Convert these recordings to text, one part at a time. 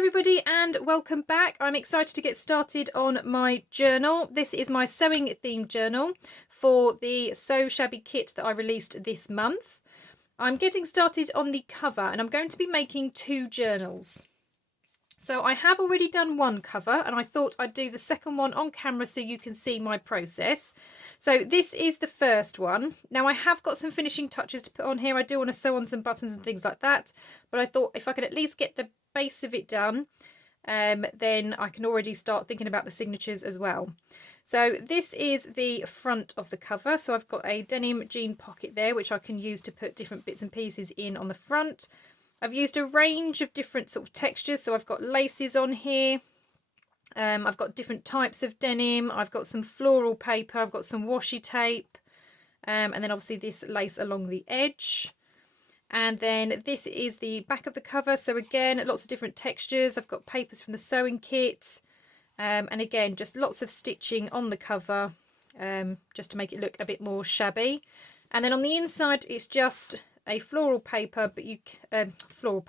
everybody and welcome back. I'm excited to get started on my journal. This is my sewing themed journal for the Sew Shabby kit that I released this month. I'm getting started on the cover and I'm going to be making two journals. So I have already done one cover and I thought I'd do the second one on camera so you can see my process. So this is the first one. Now I have got some finishing touches to put on here. I do want to sew on some buttons and things like that, but I thought if I could at least get the base of it done, then I can already start thinking about the signatures as well. So this is the front of the cover. So I've got a denim jean pocket there, which I can use to put different bits and pieces in on the front. I've used a range of different sort of textures. So I've got laces on here. I've got different types of denim. I've got some floral paper. I've got some washi tape. And then obviously this lace along the edge. And then this is the back of the cover. So again, lots of different textures. I've got papers from the sewing kit. And again, just lots of stitching on the cover, just to make it look a bit more shabby. And then on the inside, it's just a floral paper, but floral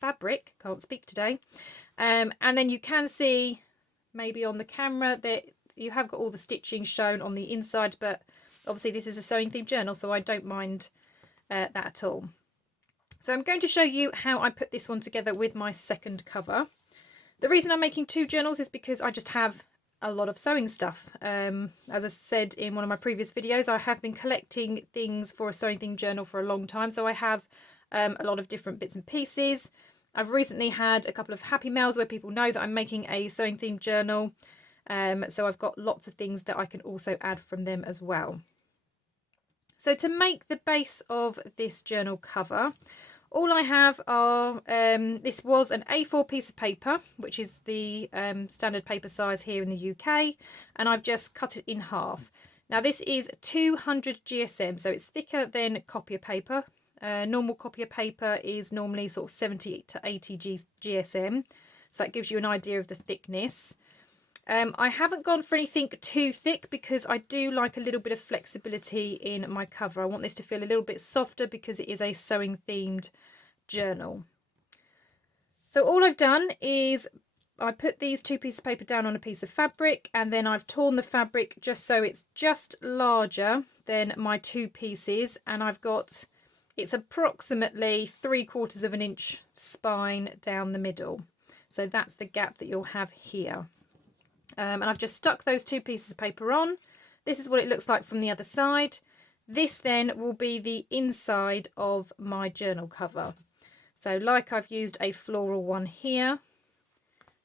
fabric, can't speak today. And then you can see maybe on the camera that you have got all the stitching shown on the inside, but obviously this is a sewing themed journal, so I don't mind that at all. So I'm going to show you how I put this one together with my second cover. The reason I'm making two journals is because I just have a lot of sewing stuff. As I said in one of my previous videos, I have been collecting things for a sewing themed journal for a long time, so I have a lot of different bits and pieces. I've recently had a couple of happy mails where people know that I'm making a sewing themed journal, so I've got lots of things that I can also add from them as well. So to make the base of this journal cover, all I have are, this was an A4 piece of paper, which is the standard paper size here in the UK, and I've just cut it in half. Now this is 200 GSM, so it's thicker than copier paper. Normal copier paper is normally sort of 70 to 80 GSM, so that gives you an idea of the thickness. I haven't gone for anything too thick because I do like a little bit of flexibility in my cover. I want this to feel a little bit softer because it is a sewing themed journal. So all I've done is I put these two pieces of paper down on a piece of fabric, and then I've torn the fabric just so it's just larger than my two pieces, and it's approximately 3/4 of an inch spine down the middle. So that's the gap that you'll have here. And I've just stuck those two pieces of paper on. This is what it looks like from the other side. This then will be the inside of my journal cover. So like I've used a floral one here,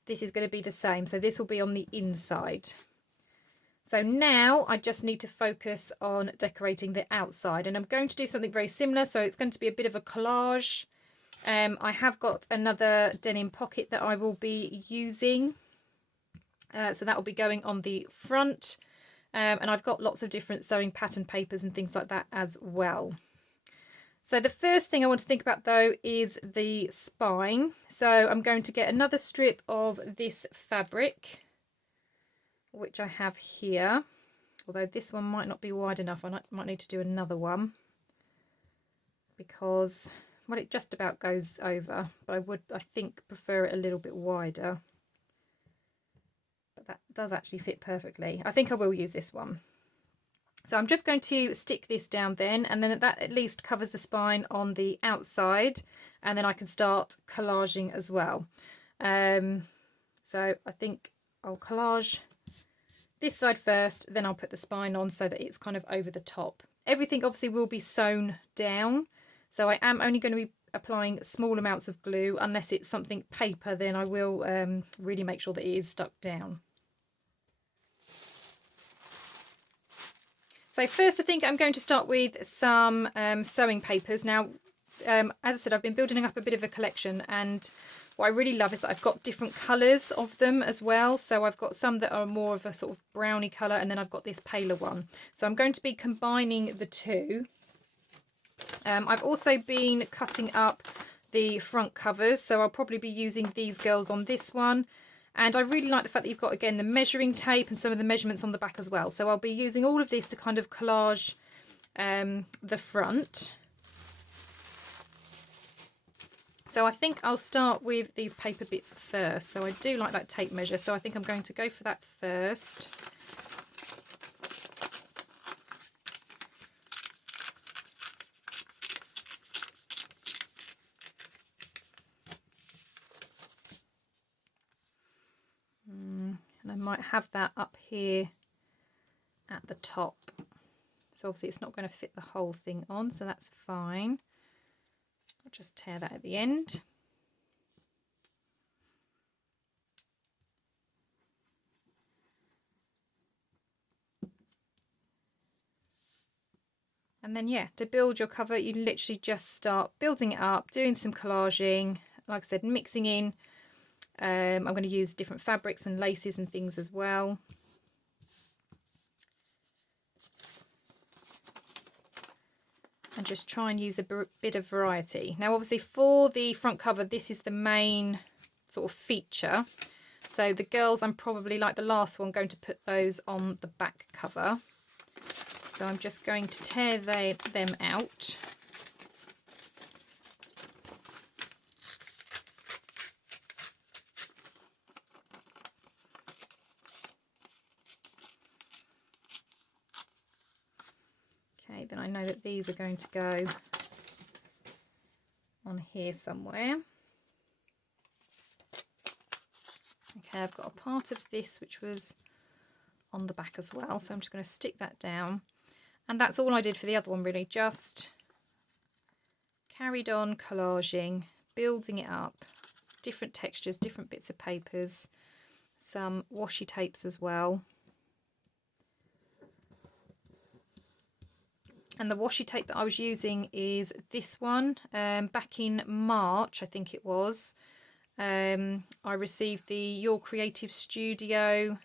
this is going to be the same. So this will be on the inside. So now I just need to focus on decorating the outside, and I'm going to do something very similar. So it's going to be a bit of a collage. I have got another denim pocket that I will be using. So that will be going on the front, and I've got lots of different sewing pattern papers and things like that as well. So the first thing I want to think about though is the spine. So I'm going to get another strip of this fabric, which I have here, although this one might not be wide enough. I might need to do another one because, well, it just about goes over, but I think prefer it a little bit wider. That does actually fit perfectly. I think I will use this one. So I'm just going to stick this down then, and then that at least covers the spine on the outside, and then I can start collaging as well. So I think I'll collage this side first, then I'll put the spine on so that it's kind of over the top. Everything obviously will be sewn down, so I am only going to be applying small amounts of glue. Unless it's something paper, then I will really make sure that it is stuck down. So first I think I'm going to start with some sewing papers. Now, as I said, I've been building up a bit of a collection, and what I really love is that I've got different colours of them as well. So I've got some that are more of a sort of browny colour, and then I've got this paler one. So I'm going to be combining the two. I've also been cutting up the front covers, so I'll probably be using these girls on this one. And I really like the fact that you've got, again, the measuring tape and some of the measurements on the back as well. So I'll be using all of this to kind of collage the front. So I think I'll start with these paper bits first. So I do like that tape measure, so I think I'm going to go for that first. And I might have that up here at the top. So obviously it's not going to fit the whole thing on, so that's fine. I'll just tear that at the end. And then, yeah, to build your cover, you literally just start building it up, doing some collaging, like I said, mixing in. I'm going to use different fabrics and laces and things as well. And just try and use a bit of variety. Now, obviously, for the front cover, this is the main sort of feature. So the girls, I'm probably, like the last one, going to put those on the back cover. So I'm just going to tear them out. Okay, then I know that these are going to go on here somewhere. Okay, I've got a part of this which was on the back as well, so I'm just going to stick that down. And that's all I did for the other one, really. Just carried on collaging, building it up, different textures, different bits of papers, some washi tapes as well. And the washi tape that I was using is this one. Back in March, I think it was, I received the Your Creative Studio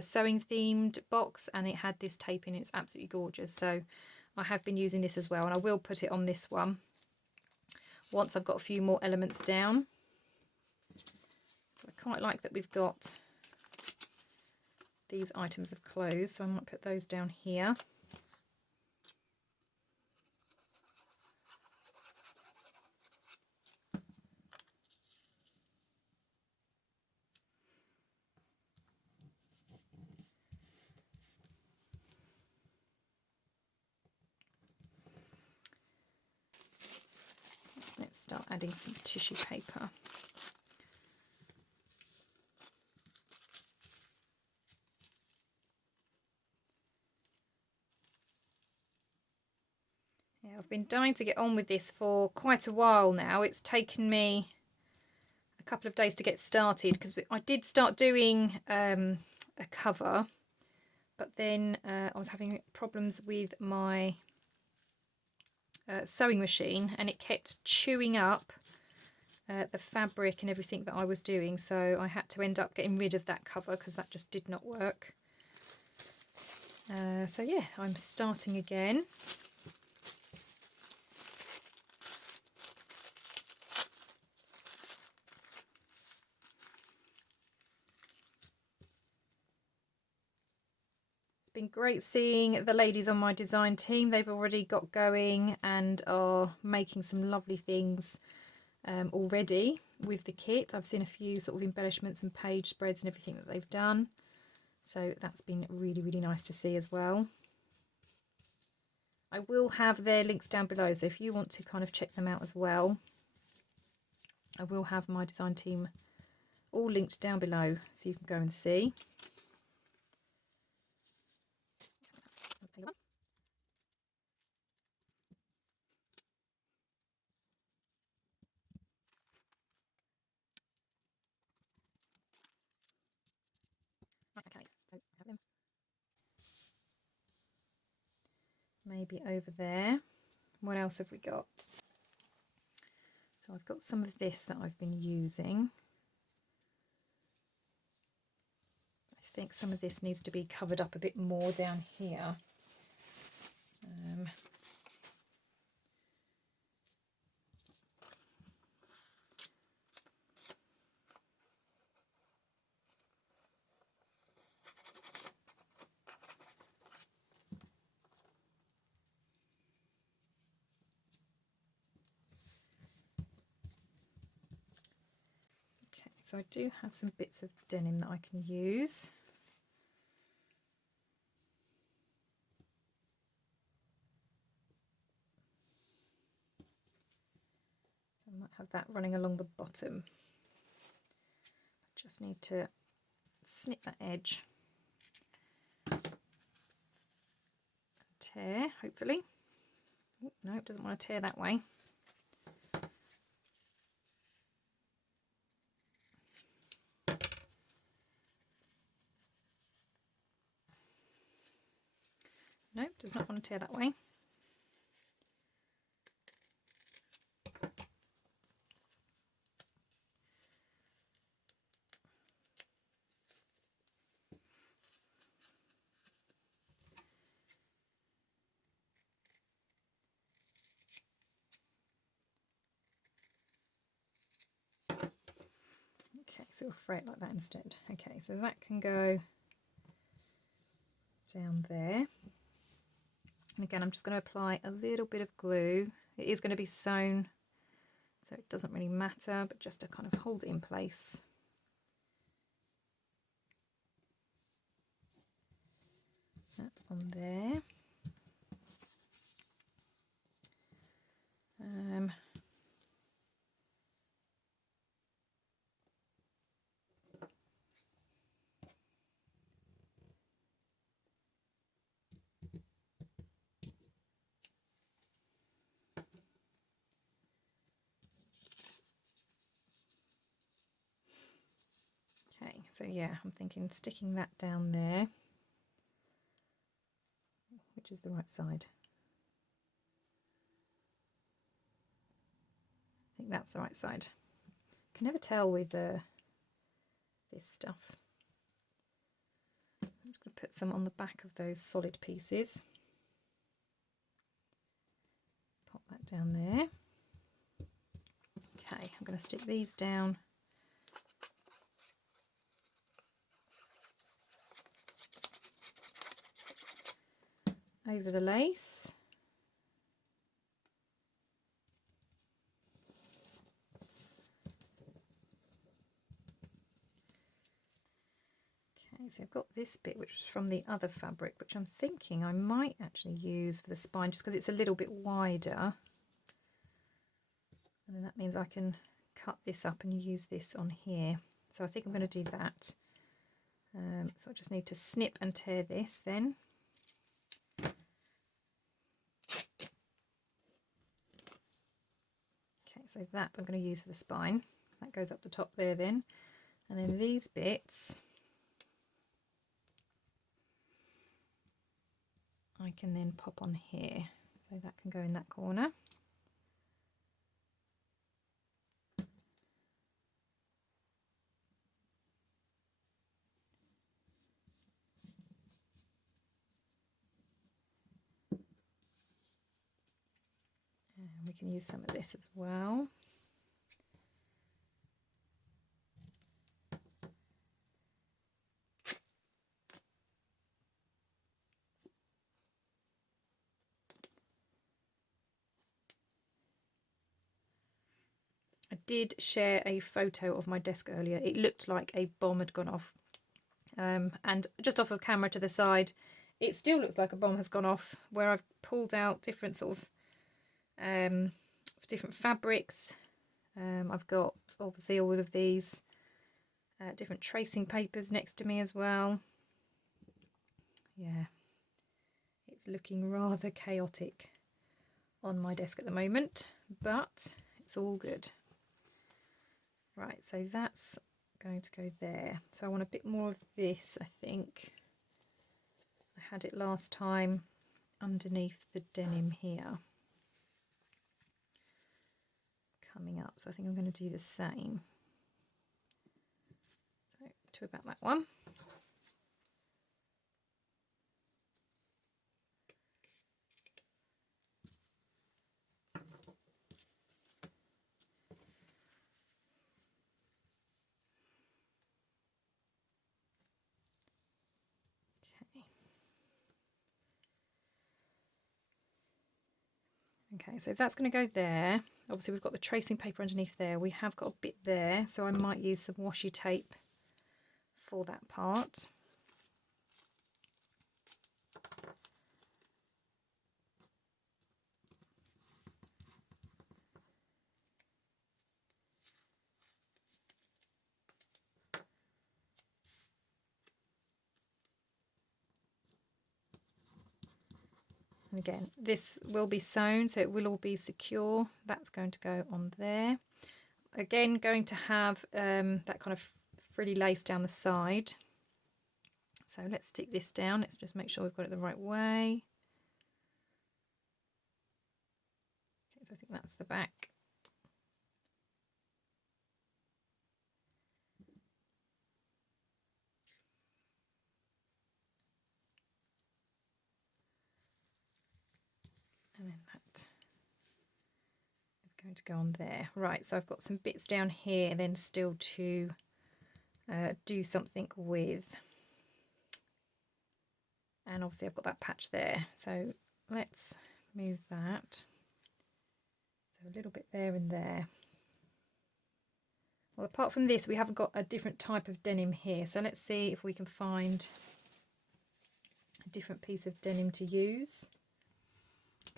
sewing themed box, and it had this tape in it. It's absolutely gorgeous, so I have been using this as well, and I will put it on this one once I've got a few more elements down. So I quite like that we've got these items of clothes, so I might put those down here. Let's start adding some tissue paper. Yeah, I've been dying to get on with this for quite a while now. It's taken me a couple of days to get started because I did start doing a cover, but then I was having problems with my sewing machine, and it kept chewing up the fabric and everything that I was doing, so I had to end up getting rid of that cover because that just did not work. So yeah, I'm starting again. It's been great seeing the ladies on my design team. They've already got going and are making some lovely things already with the kit. I've seen a few sort of embellishments and page spreads and everything that they've done, so that's been really nice to see as well. I will have their links down below, so if you want to kind of check them out as well, I will have my design team all linked down below so you can go and see. Right, okay, so have them maybe over there. What else have we got? So I've got some of this that I've been using. I think some of this needs to be covered up a bit more down here. so I do have some bits of denim that I can use. So I might have that running along the bottom. I just need to snip that edge. Tear, hopefully. Oh, no, it doesn't want to tear that way. No, does not want to tear that way. Okay, so we'll fray it like that instead. Okay, so that can go down there. And again, I'm just going to apply a little bit of glue. It is going to be sewn, so it doesn't really matter, but just to kind of hold it in place. That's on there. Okay, so yeah, I'm thinking sticking that down there. Which is the right side? I think that's the right side. I can never tell with this stuff. I'm just going to put some on the back of those solid pieces. Pop that down there. Okay, I'm going to stick these down over the lace. Okay, so I've got this bit which is from the other fabric, which I'm thinking I might actually use for the spine just because it's a little bit wider. And then that means I can cut this up and use this on here. So I think I'm going to do that. So I just need to snip and tear this then. Okay, so that I'm going to use for the spine. That goes up the top there then. And then these bits I can then pop on here. So that can go in that corner. And we can use some of this as well. I did share a photo of my desk earlier. It looked like a bomb had gone off. And just off of camera to the side, it still looks like a bomb has gone off, where I've pulled out different sort of different fabrics. I've got obviously all of these different tracing papers next to me as well. Yeah, it's looking rather chaotic on my desk at the moment, but it's all good. Right, so that's going to go there. So I want a bit more of this, I think. I had it last time underneath the denim here. Coming up, so I think I'm going to do the same. So to about that one. Okay, so if that's going to go there, obviously we've got the tracing paper underneath there. We have got a bit there, so I might use some washi tape for that part. And again, this will be sewn, so it will all be secure. That's going to go on there. Again, going to have that kind of frilly lace down the side. So let's stick this down. Let's just make sure we've got it the right way. Okay, so I think that's the back. And then that is going to go on there. Right, so I've got some bits down here then still to do something with. And obviously I've got that patch there. So let's move that. So a little bit there and there. Well, apart from this, we haven't got a different type of denim here. So let's see if we can find a different piece of denim to use.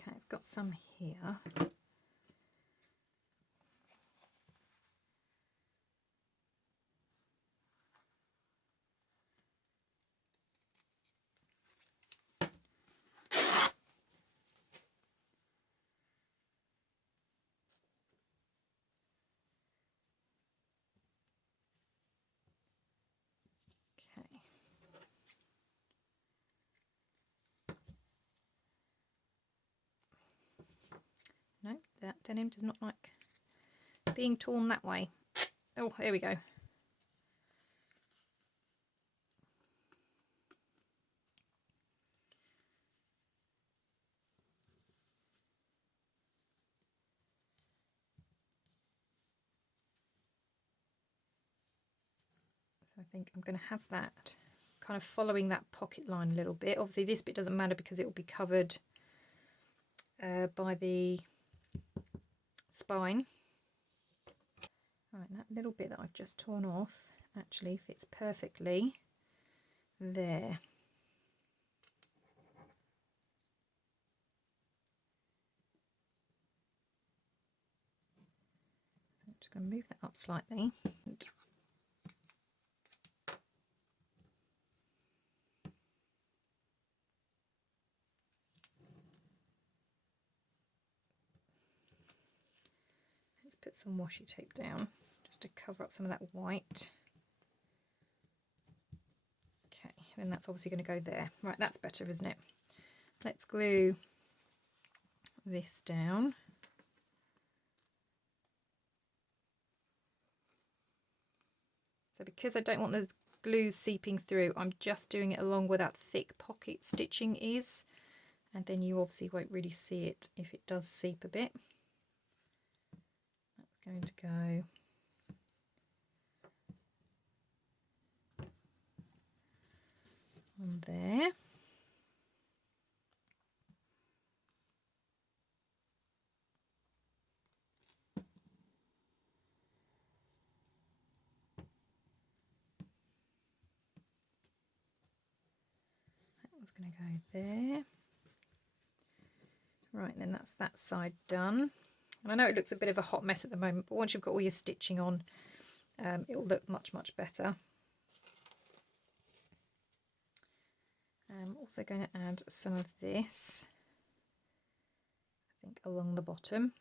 Okay, I've got some here. Okay. No, that denim does not like being torn that way. Oh, here we go. So I think I'm going to have that kind of following that pocket line a little bit. Obviously this bit doesn't matter because it will be covered by the spine. Right, that little bit that I've just torn off actually fits perfectly there. I'm just going to move that up slightly. Let's put some washi tape down just to cover up some of that white. Okay, then that's obviously going to go there. Right, that's better, isn't it? Let's glue this down. So because I don't want the glue seeping through, I'm just doing it along where that thick pocket stitching is, and then you obviously won't really see it if it does seep a bit. That's going to go on there. That going to go there. Right, then that's that side done. And I know it looks a bit of a hot mess at the moment, but once you've got all your stitching on, it will look much, much better. I'm also going to add some of this, I think, along the bottom.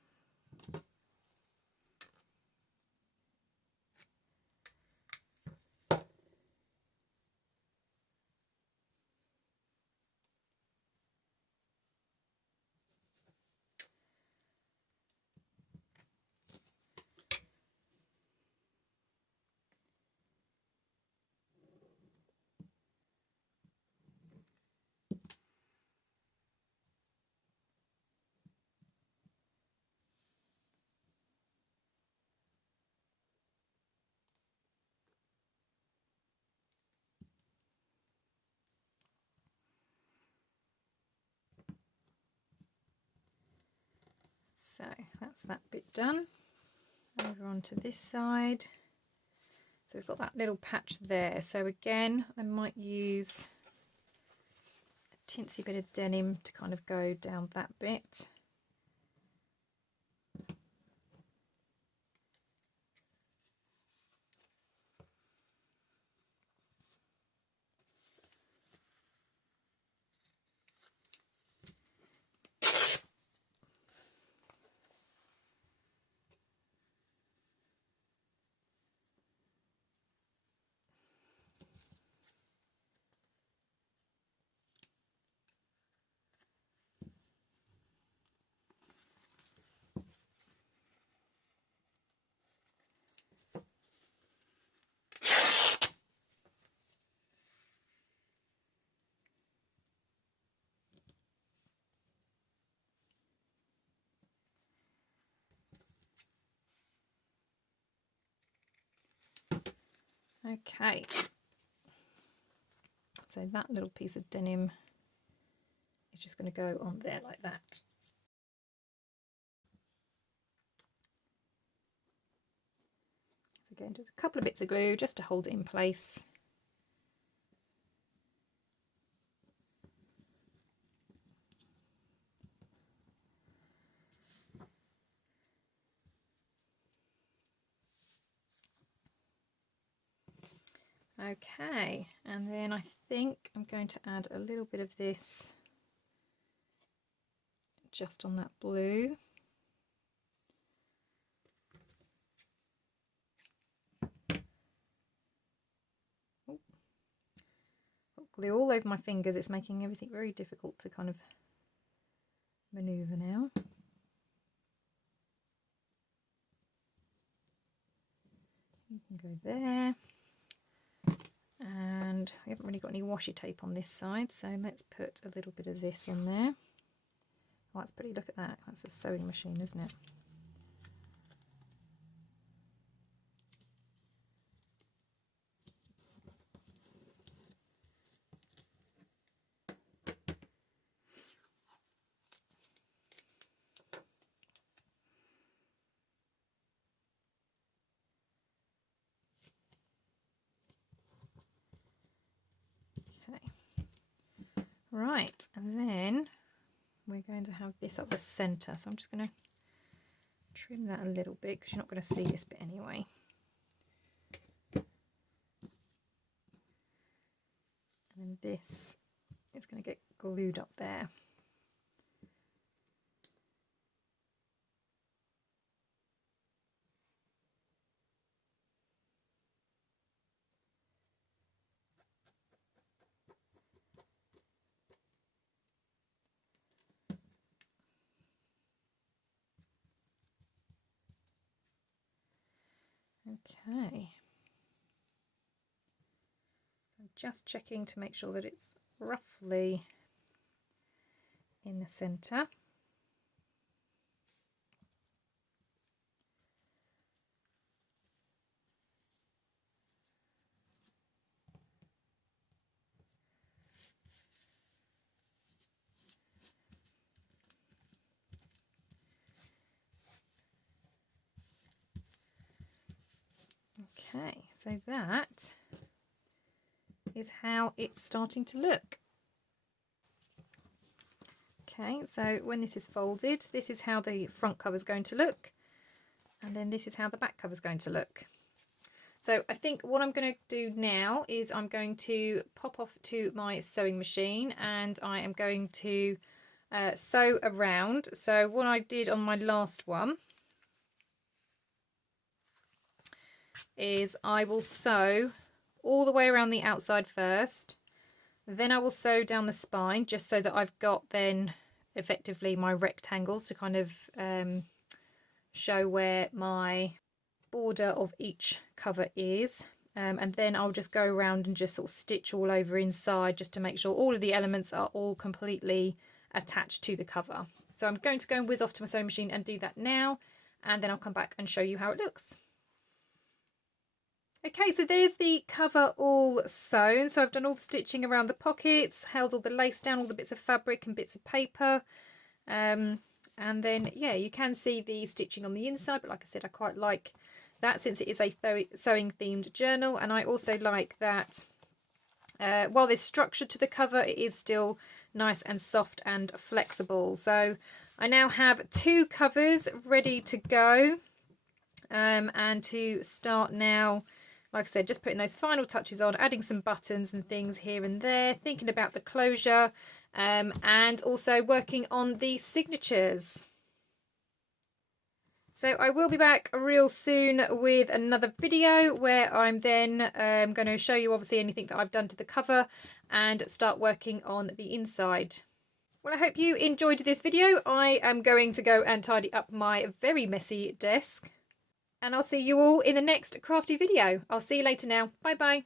So that's that bit done. Over onto this side. So we've got that little patch there. So again, I might use a teensy bit of denim to kind of go down that bit. Okay, so that little piece of denim is just going to go on there like that. So again, just a couple of bits of glue just to hold it in place. Okay, and then I think I'm going to add a little bit of this just on that blue. Oh, glue all over my fingers. It's making everything very difficult to kind of maneuver now. You can go there. And we haven't really got any washi tape on this side, so let's put a little bit of this on there. Oh, that's pretty. Look at that. That's a sewing machine, isn't it? Right, and then we're going to have this up the centre, so I'm just going to trim that a little bit because you're not going to see this bit anyway. And then this is going to get glued up there. Okay, I'm just checking to make sure that it's roughly in the centre. Okay, so that is how it's starting to look. Okay, so when this is folded, this is how the front cover is going to look, and then this is how the back cover is going to look. So I think what I'm going to do now is I'm going to pop off to my sewing machine and I am going to sew around. So what I did on my last one is I will sew all the way around the outside first, then I will sew down the spine just so that I've got then effectively my rectangles to kind of show where my border of each cover is, and then I'll just go around and just sort of stitch all over inside just to make sure all of the elements are all completely attached to the cover. So I'm going to go and whiz off to my sewing machine and do that now, and then I'll come back and show you how it looks. Okay, so there's the cover all sewn. So I've done all the stitching around the pockets, held all the lace down, all the bits of fabric and bits of paper. And then, yeah, you can see the stitching on the inside, but like I said, I quite like that since it is a sewing themed journal. And I also like that while there's structure to the cover, it is still nice and soft and flexible. So I now have 2 covers ready to go, and to start now. Like I said, just putting those final touches on, adding some buttons and things here and there, thinking about the closure, and also working on the signatures. So I will be back real soon with another video where I'm then going to show you obviously anything that I've done to the cover and start working on the inside. Well, I hope you enjoyed this video. I am going to go and tidy up my very messy desk. And I'll see you all in the next crafty video. I'll see you later now. Bye bye.